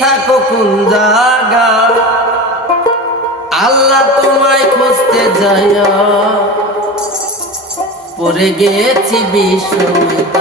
থাকো কোন জায়গা? আল্লাহ তোমায় খুঁজতে যায় পরে গেছি বিষয়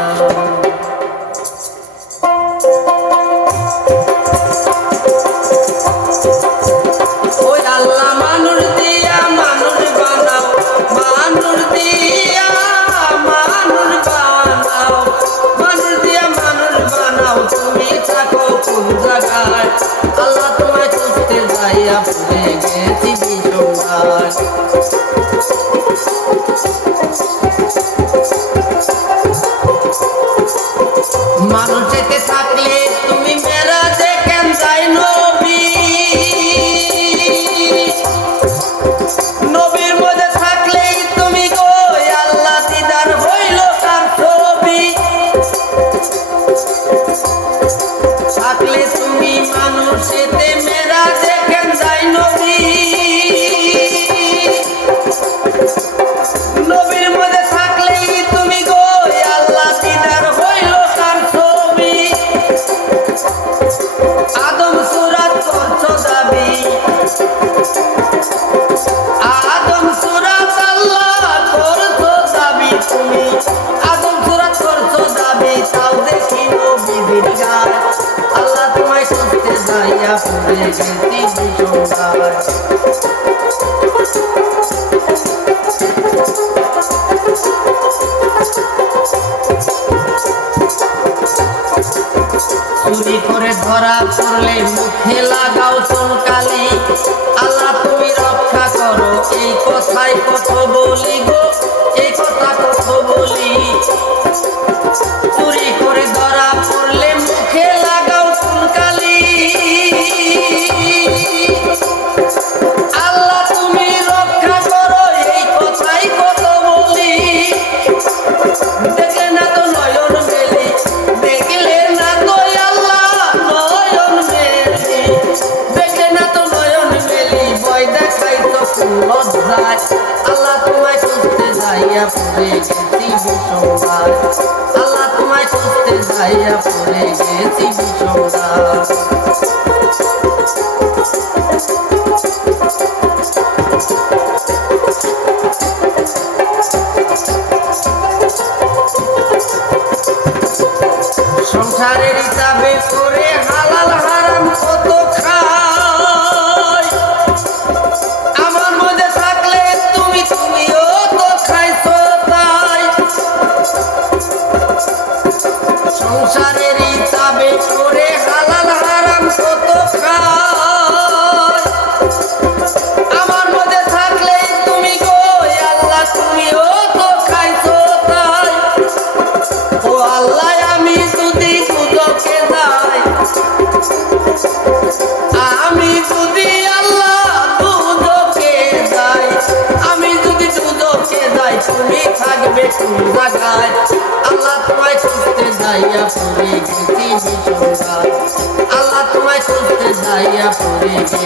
দিয়া ভুলে গেছি বিজোয়ার মানুষেতে থাকলে চুরি করে ধরা পড়লে মুখে লাগাও চুনকালি। আল্লাহ তুমি রক্ষা করো, এই কথায় কথা বলি যায়, আল্লাহ তোমায় সুস্থে যাইয়া পড়ে গেছি বিষমবার আল্লাহ তোমায় সুস্থে যাইয়া পড়ে গেছি বিষমবার সংসারের ভীষণ জাগায়। আল্লাহ তোমায় খুঁজতে যাইয়া পড়ে তোমায় খুঁজতে যাইয়া পড়ে গেছি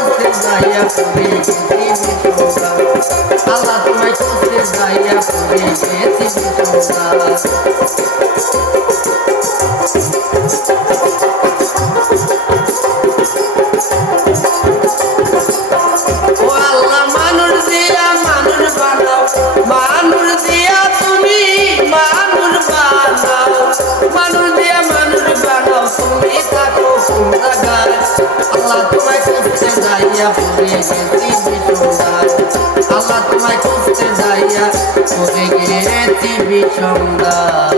যাইয়া পড়ে গেছি তোমরা। আল্লাহ তোমায় কোথায় যাইয়া পড়ে গেছি তোমরা। যাইয়া পড়ে গেছি বিষমদার আল্লাহ তোমায় খুঁজতে যাইয়া পড়ে গেছি বিষমদার